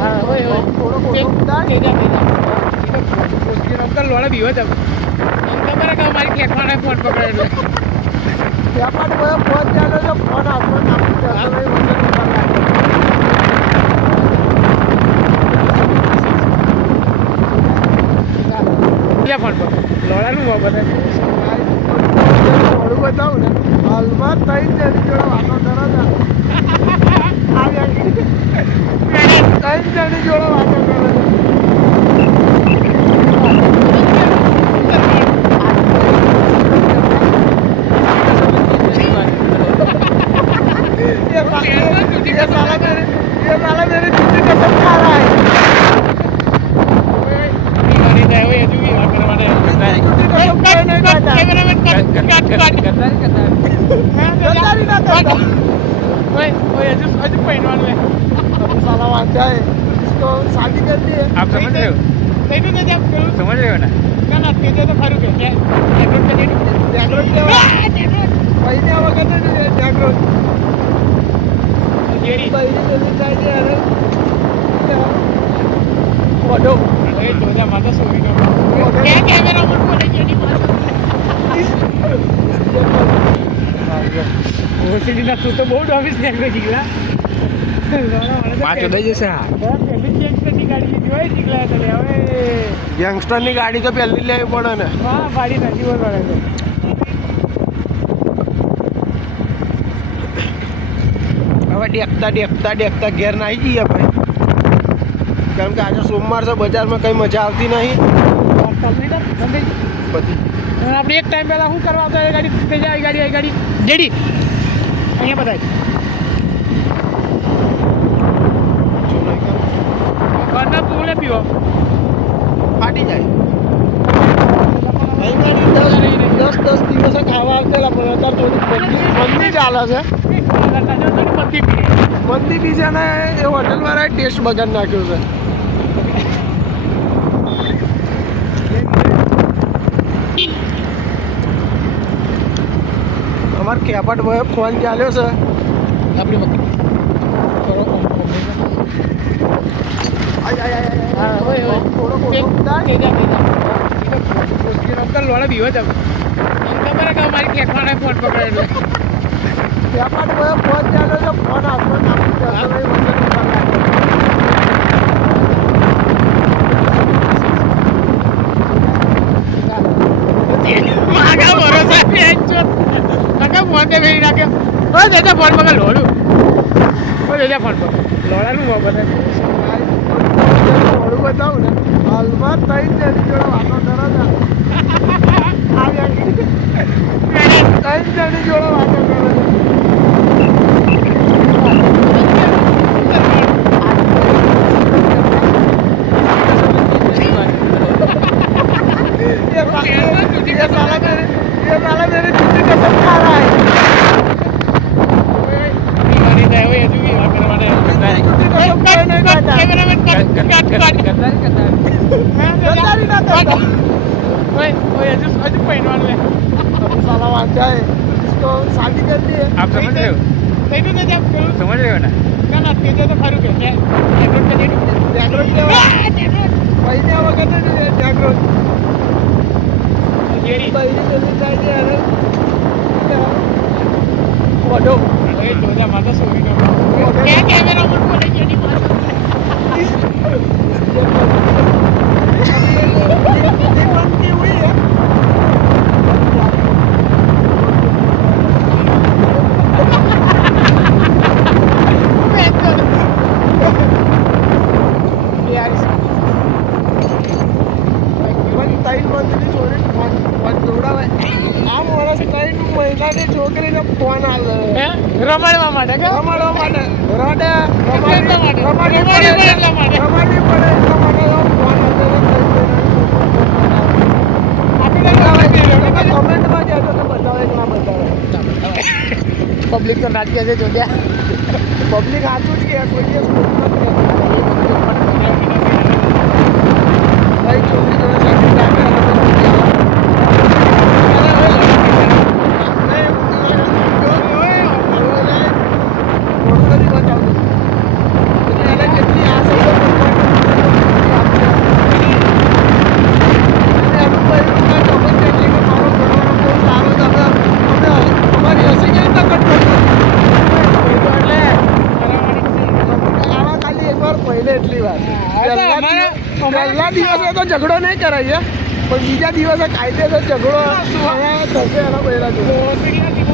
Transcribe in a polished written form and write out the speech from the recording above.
હા હોય અંકલ લોડા બીવો જ ખબર કે મારી ફેંકવાના ફોન પકડે એટલે ફોન પકડ લોડાનું બાબત થોડું બતાવું ને હાલમાં ત્રણ જણી જોડે વાતો કરો ને ત્રણ જણી જોડે વાતો કરો ये साला मेरे जूते कसम खा रहा है साला मानता है इसको शादी करनी है। आप समझ रहे हो? समझ रहे हो ना? ना तेज तो खरू के जागृत पहिल्या वगैरे जागृत पहिली जल्दी जायची अरे मोठो अरे तुझ्या माझा सोरी क्या कॅमेरा पण बोलायची ઓસીડીના તું તો બહુ ડોબીસ નીકળ્યો જીગલા પાંચ ઉડાઈ જશે હા પહેલી ગેંગસ્ટરની ગાડી લીધી હોય જીગલા તો લે હવે ગેંગસ્ટરની ગાડી તો પહેલી લેવી પડે ને હા ગાડી નથી બોલવાડે છે હવે ડેકતા ઘેર ના આવી જઈએ ભાઈ કારણ કે આજે સોમવાર છે બજારમાં કંઈ મજા આવતી નહીં બધી આપણે એક ટાઈમ પહેલાં શું કરવા આવતા ગાડી તે જાય ગાડી જેડી અહીંયા બધાય ઘરના તુલે પીવો ફાટી જાય દસ દિવસે ખાવા આવતેલા પણ અત્યારે થોડી મંદી ચાલે છે મંદી બીજાને એ હોટલવાળાએ ટેસ્ટ બગાડ નાખ્યો છે અમારે કેપટ ભાઈ ફોન ચાલ્યો છે આપણી મકડી અંકલ લોડા બીવો જ ખબર કે મારી ફેંકવાના ફોન પકડે કેપટ ભાઈ ફોન ચાલ્યો છે ફોન હાથમાં ફોન કે ભેરી નાખ્યો હોય દેતા ફોન પકડ લોડું હોય દેતા ફોન પકડ લોડાનું બાબત થોડું બતાવું ને હાલમાં ત્રણ જણી જોડે વાતો કરો ને ત્રણ જણી જોડે વાતો કરો ये साला मेरे जूते कसम खा रहा है साला मानता है इसको शादी करनी है। आप समझ रहे हो? समझ रहे हो ना? ना तेज तो खरू के जागृत पहिल्या वगैरे जागृत पहिली जल्दी जायची अरे मोठो अरे तुझ्या माझा सोरी क्या कॅमेरा पण बोलायची बनती हुई है ત્રણ મંથની છોકરી ફોન જોડાવે આમ વર્ષ 3 મહિનાની છોકરીને ફોન આવે રમાડવા માટે કે રમાડવા માટે રડે રમાડવી પડે એટલા માટે ફોન કમેન્ટમાં કહેજો કે બતાવે કે ના બતાવે પબ્લિક તો નાચ છે જોડ્યા પબ્લિક સાચું જ કે કોઈ દિવસ ભાઈ છોકરી જોડે કેટલી ભાઈને એટલી વાત હા, તો પહેલા દિવસે તો ઝઘડો નહીં કરાય પણ બીજા દિવસે કાયદેસર ઝઘડો થશે એના પહેલા તો કેટલા દિવસ